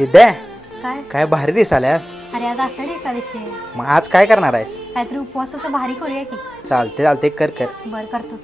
दिद्या काय काय भारी दिसाल्यास. अरे आज आषाढी एकादशी आहे. मग आज काय करणार आहेस? काहीतरी उपवासाचं भारी करूया की. चालते चालते कर कर. बर करतो.